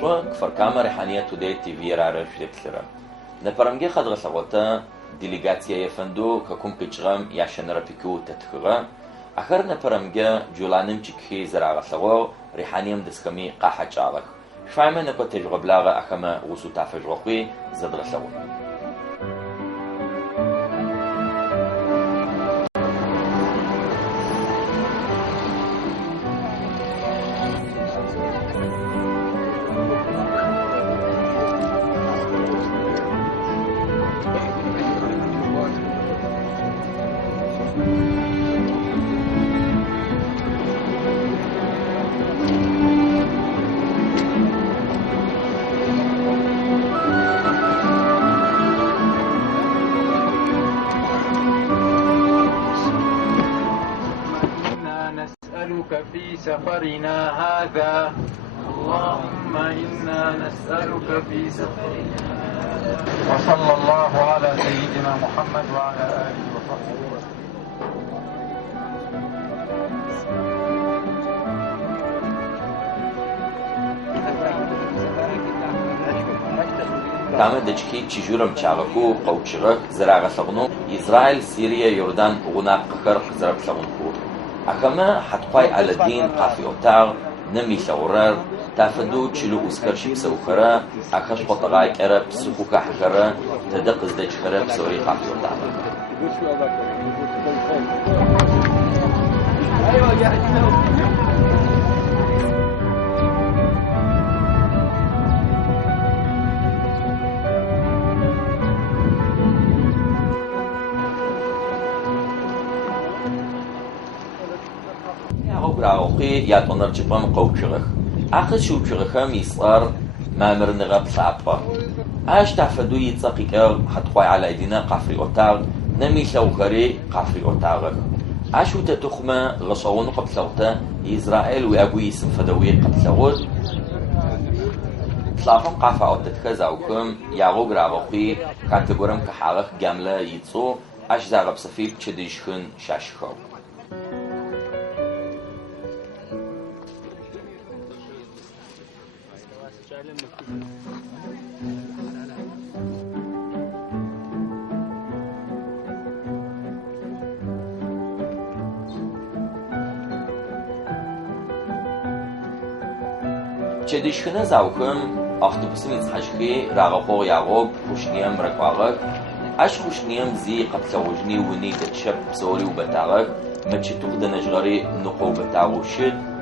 شو كفر كاميرا ريحانية تودي تي في رعرف لكثرة نبرمجي خد غسغوتا ديليغاتيا يفندو ككم كجرم ياشن ربيكو تتخغا آخر نبرمجي جولانم تشكي زرع غسغو ريحانيم دسكمي قاحة جالك شفايمة نبا تجرب لاغا أخما وسو تافجروخي زد غسغو في سفرنا هذا اللهم إنا نسألك في سفرنا هذا وصلى الله على سيدنا محمد وعلى آله وصحبه تامه دچکی چجورم چاغکو قوچرک زراغ سغنو إسرائيل سوريا يوردان غناق قخر زرب سغنكو أخما حتقاي على الدين قافي أوتاغ نمي ثورر تافدو تشلو أسكر شيبسا وخرا أخش قطغايك أرب سكوكا حخرا تدق ازدج خرب سوري قافي أوتاغ براوقي ياتونر جبام قوشرخ أخذ شوشرخم يصار مامر نغاب صعبة أش تعفدو يتساقيك حتقوي على ايدينا قافري أوتاغ نمي ثوخري قافري أوتاغ أشو تتخمة غصوون قبل ثوتا إسرائيل وأبوي يسم فدوي قبل ثوت طلافم قافة أوتتخزاوكم ياغو براوقي كاتبورم كحالخ جاملة يتسو أش زاغب صفيب تشديشخن شاشخو چدیشکنه زاوکم آختوبوسم یزحشکی راغخو یاغوب خوشنیم رکواغک اش خوشنیم زی قبل وجنی ونی دتشب بسوري وبتاغك متش تخد نجغري نقو بتاغو شد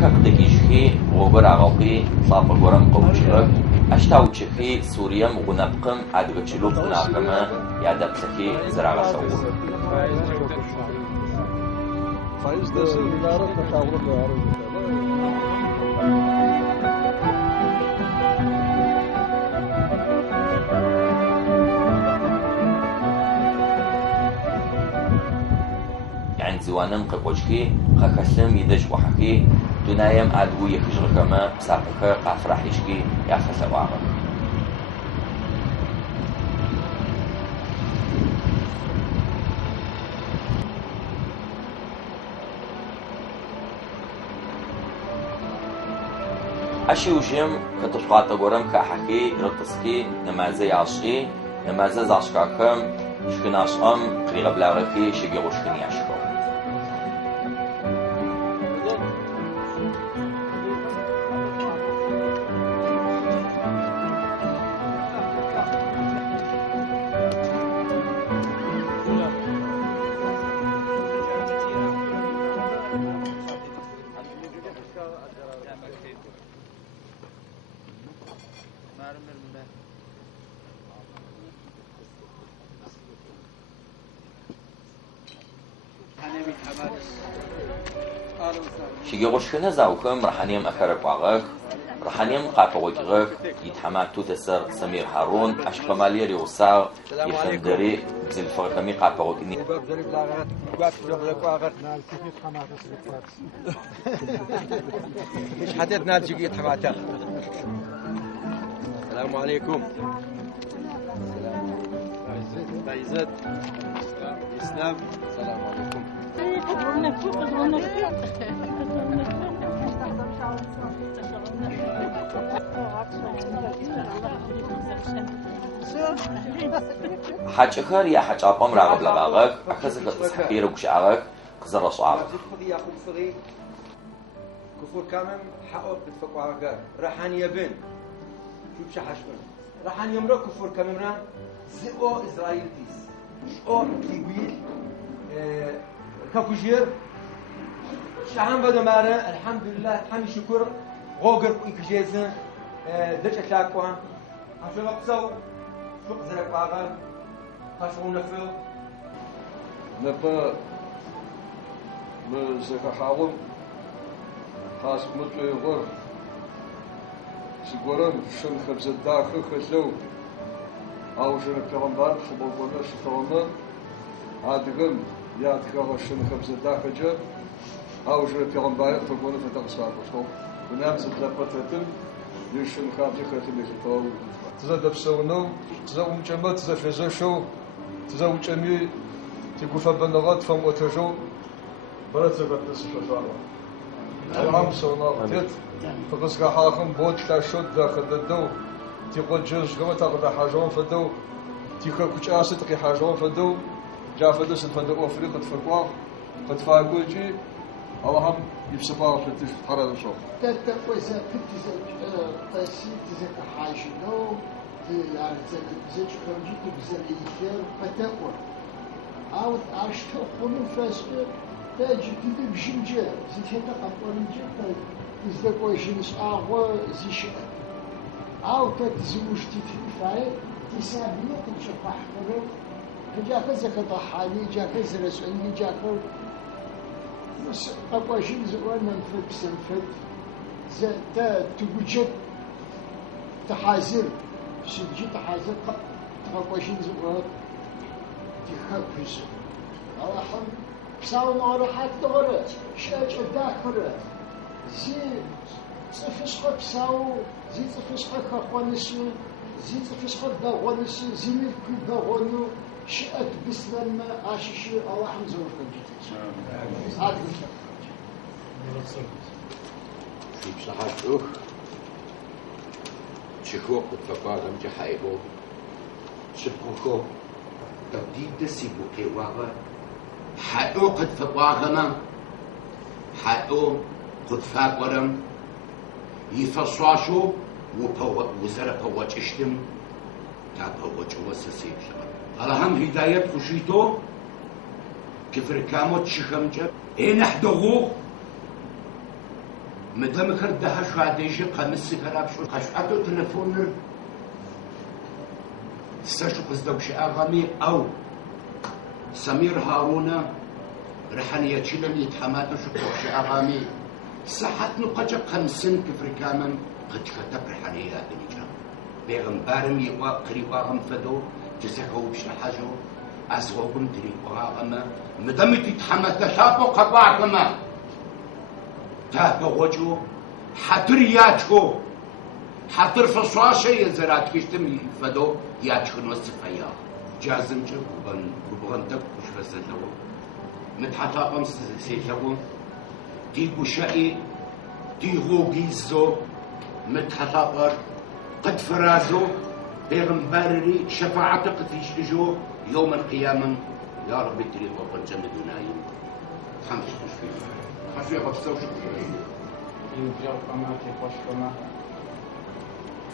كقدكيشكي غوبر عراقي صاف غورم قوچرك اشتاو چخي سوريا مغنبقم ادغچلو بناقمه يادبسكي زراغه سو فايز ده الاداره تشاور يعني زوانم قبوشكي خكسم يدش وحكي دنايم عدو يخشغ كما بساقك قافراحيشكي يخسا واغم أشي وشيم كتبقات غورم كحكي رتسكي نمازي عشقي نمازي زعشكاكم شكناشقم قريغ بلاغكي شقي غشكني عشقو شيغوشكنا زاوكم رحانيم أكرك وعغك رحانيم قاطوكغك يتحمات توتسر سمير هارون أشقمالي ريوسار يخندري زلفرقمي قاطوكني مش حدد ناتج يتحماتها. السلام عليكم. بايزد اسلام. السلام عليكم. حاجكر يا حاج أبام راغب لغاغك أخذك سحبير وكشعرك قزر صعب كفور كامم حقوق بتفقوا عقار رحان يبن شوف شحشون رحان يمرق كفور كاممنا زئو إسرائيل تيس شو تيبيل كفوجير شحن بدو مارا الحمد لله حمي شكر غوغر إكجيزن دش أشاكوا عشان أقصو شوق زرق عقار خشون نفل نبا مزكا حاول خاص متلو يغور سيقولون شن خبز الداخل خلو أو شن الكرمبار خبونا شفرونا عادقم ياتكره شن خبز الداخل جا أو شن الكرمبار خبونا فتقصار وشو ونامز تلبتتن ليشن خابزي خاتم يخطو تزاد بسونو تزاد مجمع تزاد فيزاشو تزاد مجمع تقول بنغات فم وتجو بلد زبط نسشوشارو العام سونا تيت فقس كحاخم بوت تشود داخل الدو تقول جوز كما تاخذ حاجون فدو تيكا كوش اسد قي حاجون فدو جافدو سنفدو افريقيا تفقوا قد فاقوجي اللهم يبسطوا في الحراره شو تتا كويسه كنت قاسي تزك حاجنو يعني زك كونجي تبزليكير بتاكل او اشتو خونو فاسكو تاجي تدي بجنجه زي هتا قطرنجه إذا كويشنش أغوى زيشة أو تتزوج تتفاعل تسابني تنشف أحفره فجاك زكاة ضحاني جاك زرسعني جاك بس أكواشين زوان منفد بسنفد تا توجد تحازر سجي تحازر أكواشين زوان تخبز الله حم بساو معرحات دغرة شاج الداخرة زي تفشخ بساو زي تفشخ كخوانسو زي تفشخ باغوانسو زي ملكو باغونو شئت بسلام عاششي الله حمزة وفنجتش هذا شو بصحته شكوك بتفقاهم جحايبو شكوكو تبديد سيبوكي واغا حقو قد فقاهما حقو قد فاقورم يفصاشو وزر بوچشتم تا بوچو وسسيب شغل هلا هم هداية خشيتو كفر كامو تشخمجة اين احدغو مدام خردها شو عديجي قمس كراب شو خشعتو تلفونر استشو قصدوش اغامي او سمير هارونا رحانية شلم يتحماتو شو قوش اغامي صحت نقجة 50 كفر كامن قد كتب رحانية بنجا بيغمبارم يقوا قريبا غمفدو جزاكو بشنا حاجو أزغوكم تريقوها غما مدامي تتحمات شابو قطاع غما تابو وجو حتر ياتشو حتر فصواشة يزرات كشتم يفدو ياتشو نوصفايا جازم جو قبغن تب كش فزلو متحطا قمس سيشاو تيقو شائي تيغو جيزو متحطاقر قد فرازو بيغمبارري شفاعتك تيشتجو يوم القيامة يا رب تريد وقل جمد نايم خمس تشفيه خشوية غفصة وشكرا اینجا قامتی خوش کنه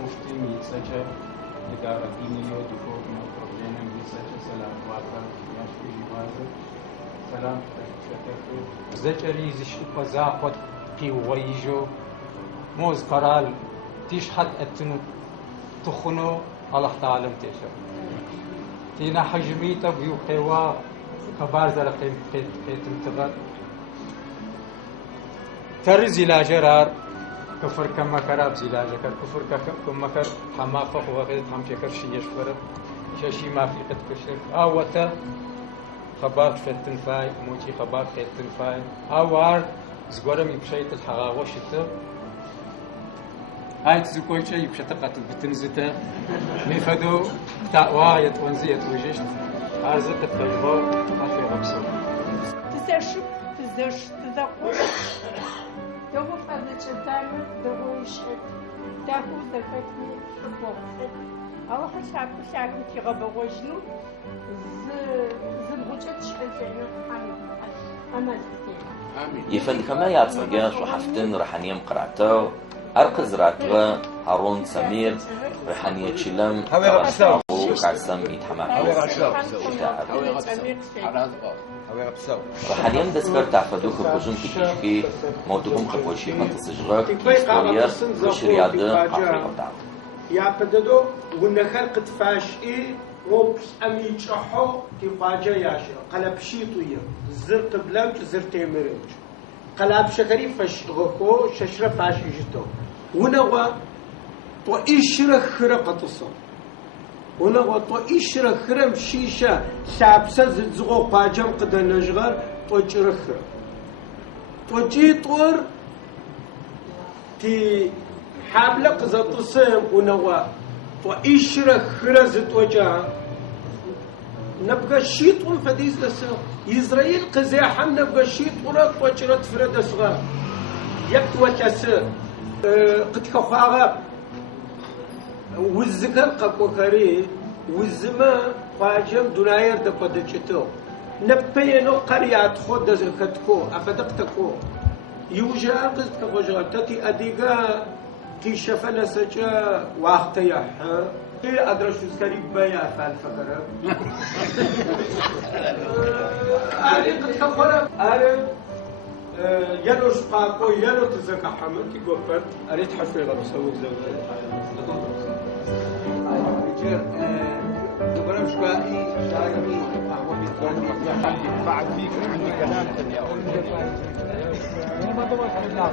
مفتی میساجه اداره دینی و دکتر ما پروژه میساجه سلام وارد یاشکی جوازه سلام شکر زجری زشت بزاقت قیویجو موز قرال تيش حد اتنو تخنو الله تعالى تيشا تينا حجميتا بيو قوا خبار زال قيت انتظر تر زلاجرار كفر كما كراب زلاجة كفر كما كر حماقة وغير هم كر شيء يشفر شيء ما في قد كشف أوته خبار فتن فاي موتي خبار فتن فاي أوار زقرم يبشيت الحقاقة وشته هاي تزكوي شيء يبشت قتل بتنزته ميفدو تأوى يتونزي يتوجشت أرزق الطيبة أخي غبصو تزشب تزقوش دغو فضلتان دغو يشت دغو زفتني شبوخت أو حشاك تيغبغوجنو زبغوشت شحزينو أمل يفند كما يعطيك شو حفتن رحنيم قرأته أرقز راتبة هارون سمير رحنية شلم أسرعه كعسم يتحمعه رحنيم دسكر تعفدو خبوجن كيشكي موتكم خبوشي متصجغك إسطوريا وشريادة أفريقا بتاعه يا بددو ونخل قدفاش موبس أمي تشحو تقاجا ياشا قلب شيطوية زر قبلمش زر تيمرمش قلب شكري فشغكو ششرة فاش يجتو ونغوا تو إشرة خرة قطصو ونغوا تو إشرة خرة مشيشة سابسة زدزغو قاجم قد نجغر تو إشرة خرة تو جيطور تي حابلة قزطسم ونغوا تو إشرة خرة زدوجا نبقى شيطون فديس دسو إسرائيل قزاحم نبقى شيطون وشرة فرد صغار يبتوى كسر قد كخاغب والذكر قاكوكاري والزما قاجم دناير دقدتشتو نبينو قرية خود دزكتكو أفدقتكو يوجا قد كخوجا تتي أديقا كي شفنا سجا وقت يحا كي أدرش سكري بيا فالفكرة قد كخولا يلو شقاقو يلو تزكى حمل كي قفت أريد حشوي غير سوق زوجة دبرم شقائي شاقي قهوة بيتغني بعد فيك عندي كلام تاني أقول ما دورت على الله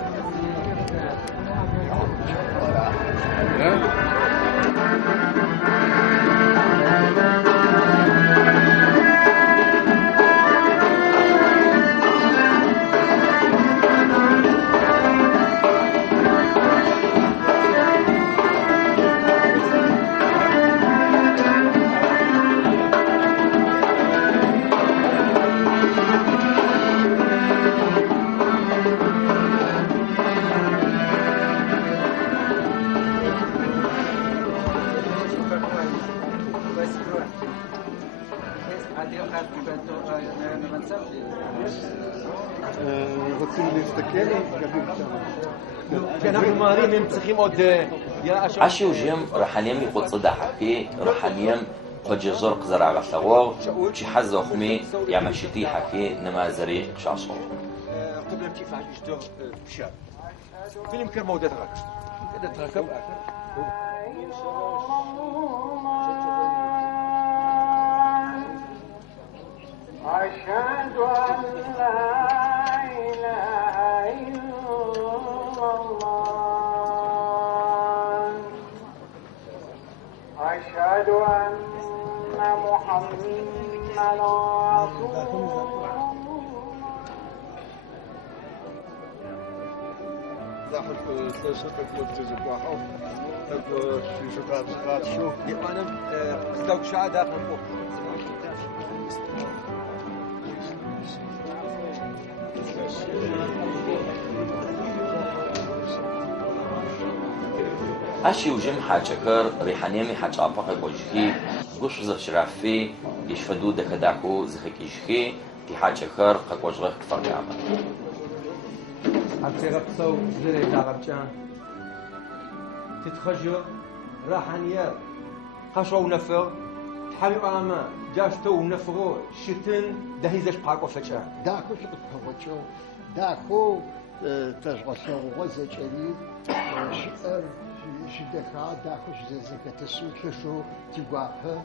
عشي وجيم رحنيم يقول صدا حكي رحنيم قجزر قزر على ثوار شي حز أخمي يعمشتي حكي نما زري شاصو قبل كيف عجزتو بشاب فيلم كان مودة غاكش كده تركب أشهد أن لا إله إلا الله أشهد أن محمدا رسول الله ضحك ثلاثة تكلف تزبحه تبقى في شقات شو أنا زوج شعادة أخذ عشي وجيم حاجكر ريحانيمي حاج عباقي بوجهي قوش زخ شرافي يشفدو دكداكو زخكيشكي تي حاجكر قاقوجغ كفر كعبا حتى رقصوا زري داغبجان تتخجر راحانيار قشوا نفر تحرق أما جاشتو نفرو شتن دهيزش باقو فجأة داكو شقد كوتشو داكو تشغسو غزجري شئر شدكا داكو زكاة السوق شو تقعها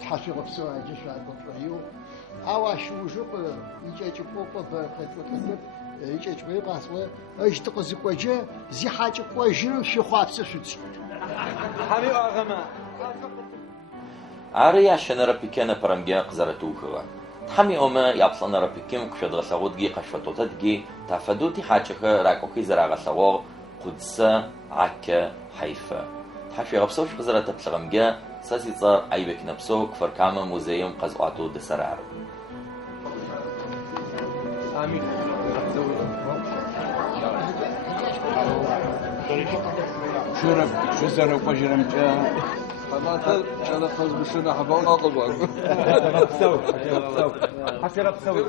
تحشي غبسو عجيش على بطريو أواش وجوق يجي بوبا بقت يجي بقى ايش تقصد وجه زي حاجة وجه شو خاطر شو حبيب أغمى عاريا شنرا بيكنا برمجا قزرتوكوا تحمي أما يابصنا ربكم كشدر سعودجي قشفتوتجي تفدوتي حاجة راكوكي زراعة سوار قدسة عكا حيفا تحشي غبسوش قزرة بسرمجا ساسي صار أيبك نفسه كفر كاما موزيوم قزقاتو دسرار آمين شرف شو سنة وقجرم جاء خلاص أنا خذ بشنا حباون أقبل حسير بسوي